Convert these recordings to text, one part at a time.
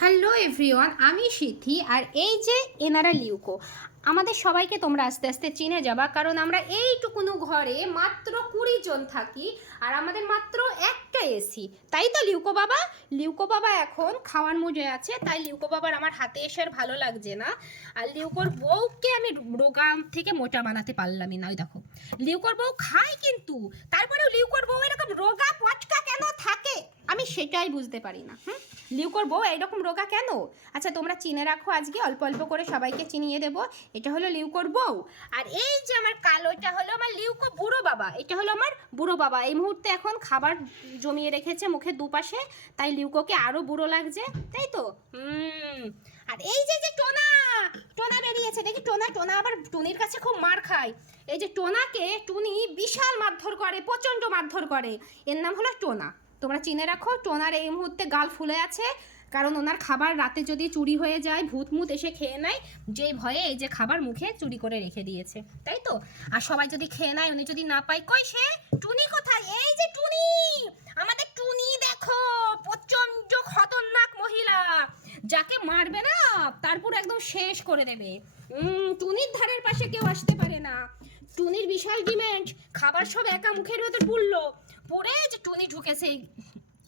Hello everyone, আমি সিথি। আর এই যে এনারা লিউকো, আমাদের সবাইকে তোমরা আস্তে আস্তে চিনে যাবা, কারণ আমরা এইটুকুনো ঘরে মাত্র 20 জন থাকি আর আমাদের মাত্র একটা এসি। তাই তো লিউকো বাবা? লিউকো বাবা এখন খাওয়ার মুজে আছে, তাই লিউকো বাবার আমার হাতে এসে আর ভালো লাগছে না। আর লিউকোর বউকে আমি রোগা থেকে মোটা বানাতে পারলামই না। ওই দেখো, লিউকোর বউ খায় কিন্তু তারপরেও লিউকোর বউ এরকম রোগা পচকা কেন থাকে আমি সেটাই বুঝতে পারি না। লিউকোর বউ এইরকম রোগা কেন? আচ্ছা, তোমরা চিনে রাখো, আজকে অল্প অল্প করে সবাইকে চিনিয়ে দেবো। এটা হলো লিউকোর বউ, আর এই যে আমার কালোটা হলো আমার লিউকো বুড়ো বাবা। এটা হলো আমার বুড়ো বাবা। এই মুহূর্তে এখন খাবার জমিয়ে রেখেছে মুখের দুপাশে, তাই লিউকোকে আরও বুড়ো লাগছে, তাই তো? আর এই যে যে টোনা, টোনা বেরিয়েছে দেখি। টোনা টোনা আবার টুনির কাছে খুব মার খায়। এই যে টোনাকে টুনি বিশাল মারধর করে, প্রচণ্ড মারধর করে। এর নাম হলো টোনা। তোমরা চিনে রাখো, টোনার এই মুহূর্তে গাল ফুলে আছে, কারণ ওনার খাবার রাতে যদি চুরি হয়ে যায়, ভূত মুত এসে খেয়ে নেয়, যে ভয়ে এই যে খাবার মুখে চুরি করে রেখে দিয়েছে, তাই তো? আর সবাই যদি খেয়ে নেয়, উনি যদি না পায়, কই সে টুনি কোথায়? এই যে টুনি, আমাদের টুনি দেখো, প্রচণ্ড খতরনাক মহিলা, যাকে মারবে না তারপর একদম শেষ করে দেবে। টুনির ধারের পাশে কেউ আসতে পারে না। টুনির বিশাল ডিমান্ড, খাবার সব একা মুখের ভেতর পুরলো, পরে যে টুনি ঢুকেছে।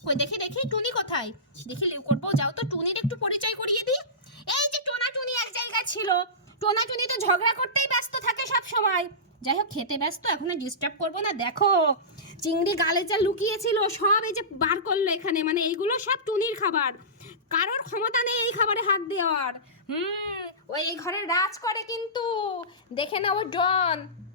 কই দেখি দেখি টুনি কোথায়? দেখি লিউ করবো, যাও তো টুনির একটু পরিচয় করিয়ে দিই। এই যে টোনা টুনি এক জায়গায় ছিল। টোনা টুনি তো ঝগড়া করতেই ব্যস্ত থাকে সব সময়। যাই হোক, খেতে ব্যস্ত, এখন আর ডিস্টার্ব করবো না। দেখো, চিংড়ি গালে যা লুকিয়েছিল সব এই যে বার করলো এখানে, মানে এইগুলো সব টুনির খাবার। কারোর ক্ষমতা নেই এই খাবারে হাত দেওয়ার। ওই এই ঘরে রাজ করে কিন্তু, দেখে নাও ডন।